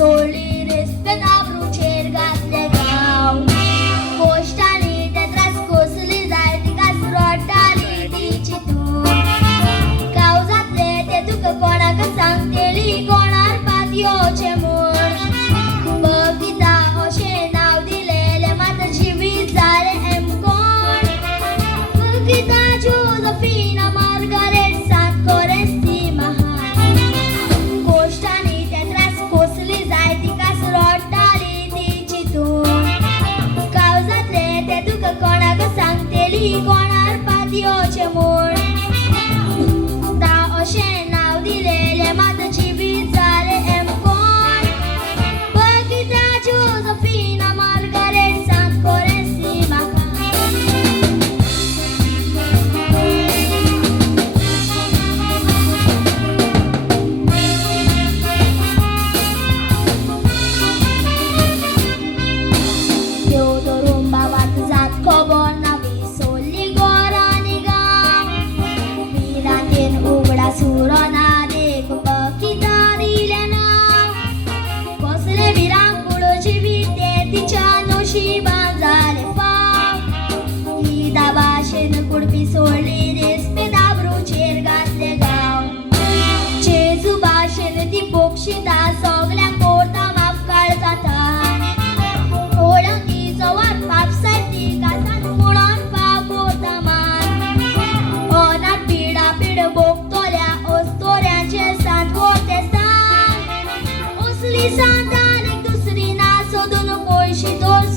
सोडली रेस्पेत आब्रूचेर घातले गांव. गोश्टांनी ते त्रास कोसली जाय तिका रडटाली ती चिंतून. काळजांतले ते दुख कोणाक सांगतली कोणार पात येवचें म्हूण. बकिता अशें नांव दिलेलें मात जिवीत जालें एमकोण. बकिता जोझफिना मार्गारेट सांत कोरेस्ती महान. गोश्टांनी ते त्रास कोसली जाय तिका रडटाली ती चिंतून. काळजांतले ते दुख कोणाक सांगतली कोणार पात येवचें म्हूण. ता अशें नांव दिलेलें मात जिवीत जालें एमकोण. बकिता जोझफिना मार्गारेट सांत कोरेस्ती महान. देव धरून भावात जात खबर ना विसरली गोरांनी गांव. विरांतेन उगडा सुरो ना देख बकिता दिलें नांव. कसलें विरांकुळ जिवीत तें तिच्या नशिबान जालें फाव. ईदा भाशेन कुडपी सोडली रेस्पेत आब्रूचेर घातले गांव. जेजू भाशेन ती पोक्षिता सगल्यांक कोरता माफ काळजाता. ओळख तिचो वाट पापसाय तिका सांग म्हणून पाप कोरता मान. अनाथ पिडा पिड भोगतल्या अस्तोऱ्यांचे सांत कोरते सांग. असली सांत आनीक दुसरी ना सोदून पयशी तोर